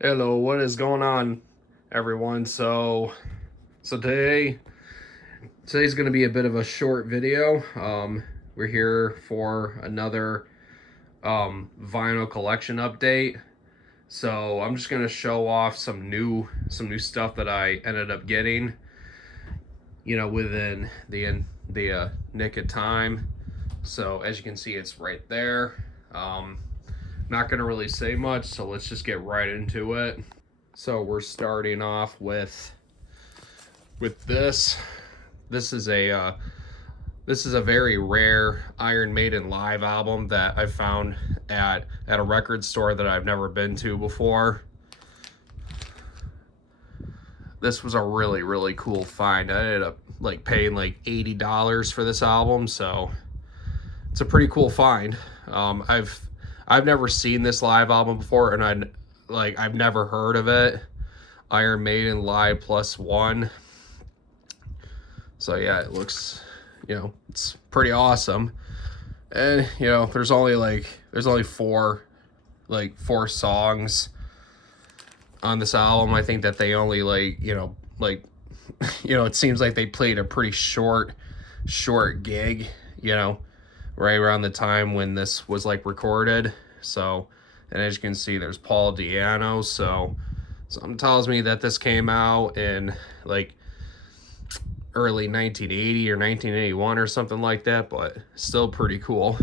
Hello, what is going on, everyone? Today's going to be a bit of a short video. We're here for another vinyl collection update. So I'm just going to show off some new stuff that I ended up getting, within the nick of time. So as you can see, it's right there. Not going to really say much, so let's just get right into it. So we're starting off with this. This is a very rare Iron Maiden live album that I found at a record store that I've never been to before. This was a really cool find. I ended up paying $80 for this album, so it's a pretty cool find. I've never seen this live album before, and I've never heard of it. Iron Maiden Live Plus One. So yeah, it looks, it's pretty awesome. And there's only four songs on this album. I think that they only it seems like they played a pretty short gig, right around the time when this was recorded. So, and as you can see, there's Paul Di'Anno. So something tells me that this came out in early 1980 or 1981 or something like that, but still pretty cool.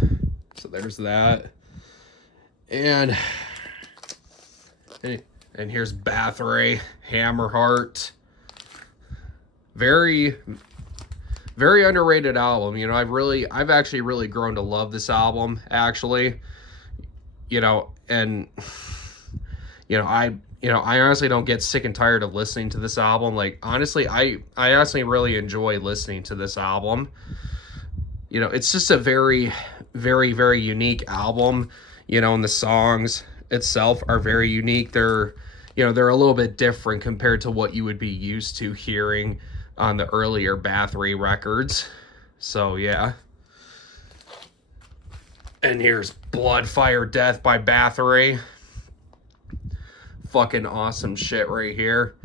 So there's that. And here's Bathory, Hammerheart. Very underrated album. I've actually really grown to love this album, actually. And I honestly don't get sick and tired of listening to this album. Honestly, I honestly really enjoy listening to this album. It's just a very unique album, and the songs itself are very unique. They're a little bit different compared to what you would be used to hearing on the earlier Bathory records. So yeah. And here's Blood, Fire, Death by Bathory. Fucking awesome shit right here.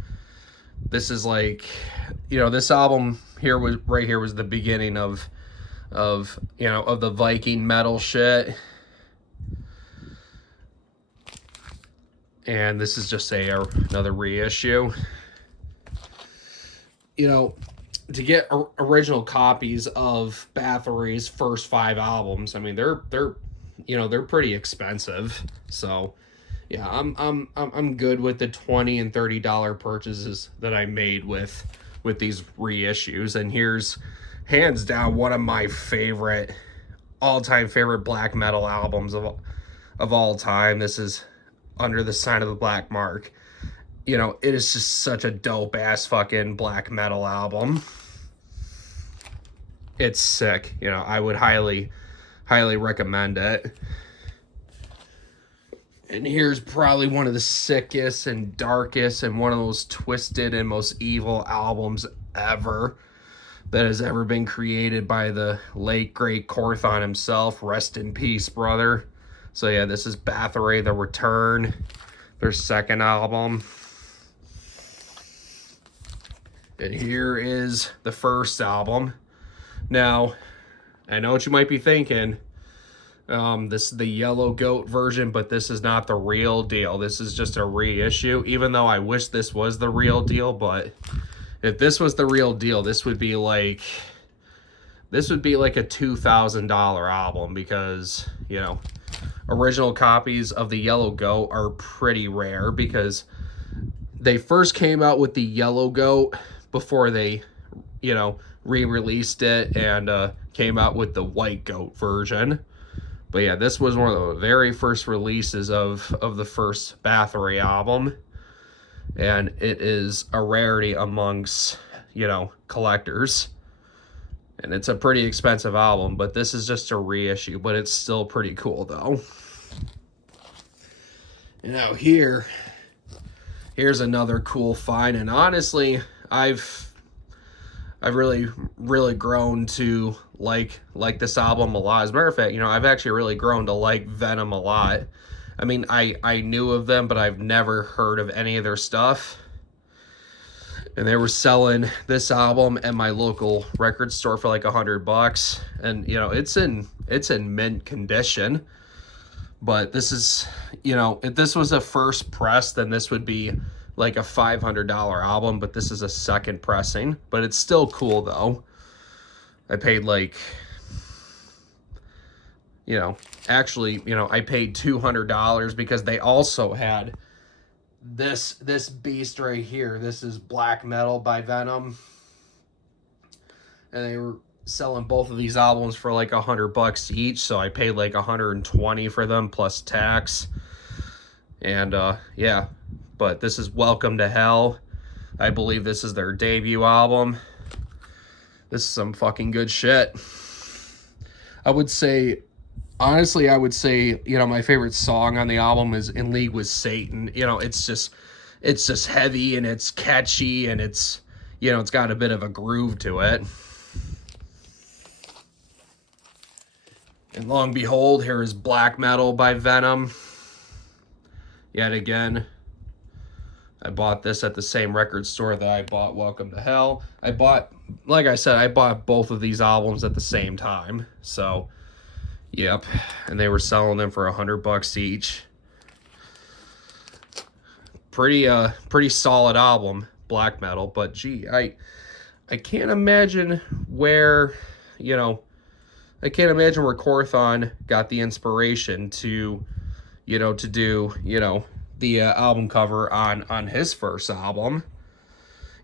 This is this album here was the beginning of the Viking metal shit. And this is just another reissue. To get original copies of Bathory's first 5 albums, I mean they're pretty expensive. So yeah, I'm good with the $20 and $30 purchases that I made with these reissues. And here's hands down one of my all-time favorite black metal albums of all time. This is Under the Sign of the Black Mark. It is just such a dope ass fucking black metal album. It's sick. I would highly recommend it. And here's probably one of the sickest and darkest and one of those twisted and most evil albums ever that has ever been created by the late great Korthon himself. Rest in peace, brother. So yeah, this is Bathory, The Return, their second album. And here is the first album. Now, I know what you might be thinking. This is the Yellow Goat version, but this is not the real deal. This is just a reissue, even though I wish this was the real deal. But if this was the real deal, this would be like a $2,000 album, because, original copies of the Yellow Goat are pretty rare, because they first came out with the Yellow Goat before they, re-released it and came out with the White Goat version. But yeah, this was one of the very first releases of the first Bathory album. And it is a rarity amongst, collectors. And it's a pretty expensive album, but this is just a reissue, but it's still pretty cool though. And now here's another cool find. And honestly, I've really grown to like this album a lot. As a matter of fact, I've actually really grown to like Venom a lot. I mean, I knew of them, but I've never heard of any of their stuff. And they were selling this album at my local record store for like $100. And, you know, it's in mint condition. But this is, you know, if this was a first press, then this would be like a $500 album. But this is a second pressing. But it's still cool, though. I paid like, you know, actually, you know, I paid $200 because they also had this beast right here. This is Black Metal by Venom. And they were selling both of these albums for like $100 each, so I paid like $120 for them plus tax. And yeah, but this is Welcome to Hell. I believe this is their debut album. This is some fucking good shit. I would say, honestly, you know, my favorite song on the album is In League with Satan. You know, it's just heavy and it's catchy and it's, you know, it's got a bit of a groove to it. And lo and behold, here is Black Metal by Venom. Yet again, I bought this at the same record store that I bought Welcome to Hell. Like I said, I bought both of these albums at the same time. So, yep. And they were selling them for $100 each. Pretty solid album, Black Metal. But gee, I can't imagine where, you know, I can't imagine where Quorthon got the inspiration to, you know, to do, you know, the album cover on his first album.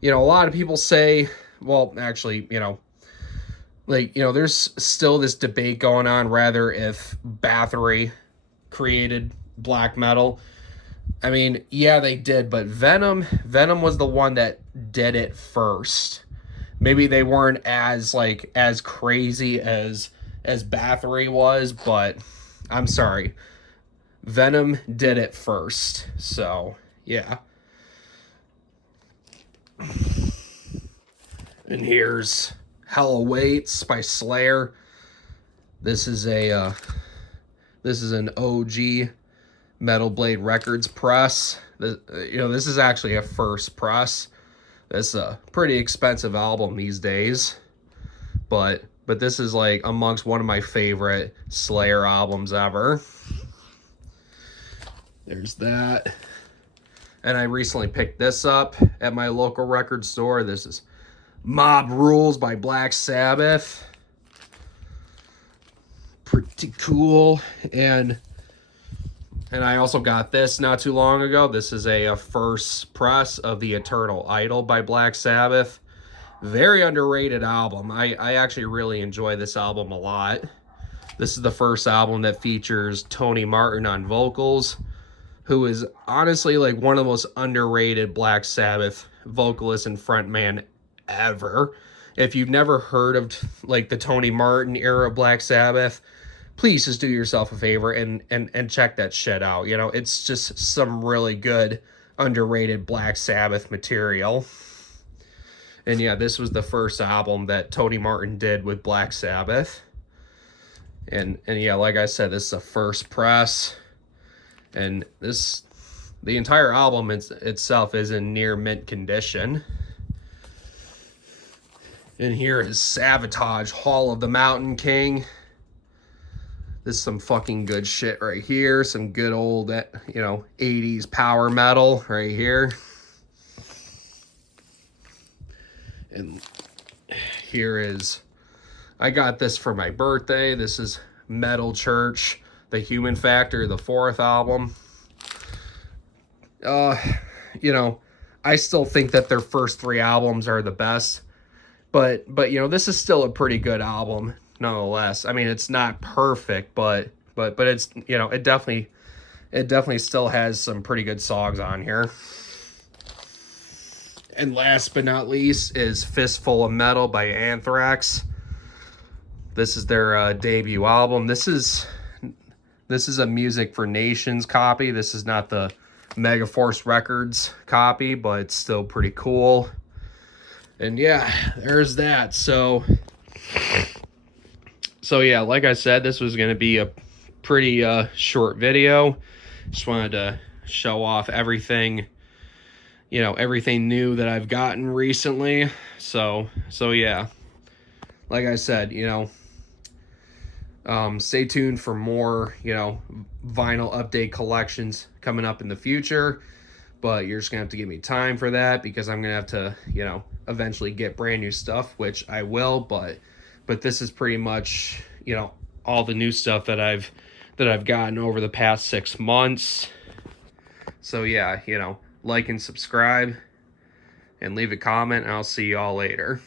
You know, a lot of people say, well, actually, you know, like, you know, there's still this debate going on rather if Bathory created Black Metal. I mean, yeah, they did, but Venom was the one that did it first. Maybe they weren't as crazy as Bathory was, but I'm sorry. Venom did it first. So, yeah. And here's Hell Awaits by Slayer. This is an OG Metal Blade Records press. You know, this is actually a first press. It's a pretty expensive album these days. But this is like amongst one of my favorite Slayer albums ever. There's that. And I recently picked this up at my local record store. This is Mob Rules by Black Sabbath. Pretty cool. And I also got this not too long ago. This is a first press of The Eternal Idol by Black Sabbath. Very underrated album. I actually really enjoy this album a lot. This is the first album that features Tony Martin on vocals, who is honestly like one of the most underrated Black Sabbath vocalists and frontman ever. If you've never heard of like the Tony Martin era of Black Sabbath, please just do yourself a favor and check that shit out. You know, it's just some really good underrated Black Sabbath material. And yeah, this was the first album that Tony Martin did with Black Sabbath. And yeah, like I said, this is a first press. And the entire album itself is in near mint condition. And here is Savatage, Hall of the Mountain King. This is some fucking good shit right here. Some good old, you know, 80s power metal right here. And here is, I got this for my birthday. This is Metal Church, The Human Factor, the 4th album. You know, I still think that their first 3 albums are the best. But you know, this is still a pretty good album nonetheless. I mean, it's not perfect, but it's, you know, it definitely still has some pretty good songs on here. And last but not least is Fistful of Metal by Anthrax. This is their debut album. This is a Music for Nations copy. This is not the Megaforce Records copy, but it's still pretty cool. And yeah, there's that. So yeah, like I said, this was going to be a pretty short video. Just wanted to show off everything, you know, everything new that I've gotten recently. So yeah, like I said, you know, stay tuned for more, you know, vinyl update collections coming up in the future. But you're just gonna have to give me time for that, because I'm gonna have to, you know, eventually get brand new stuff, which I will. But this is pretty much, you know, all the new stuff that I've gotten over the past 6 months. So yeah, you know, like and subscribe and leave a comment, and I'll see y'all later.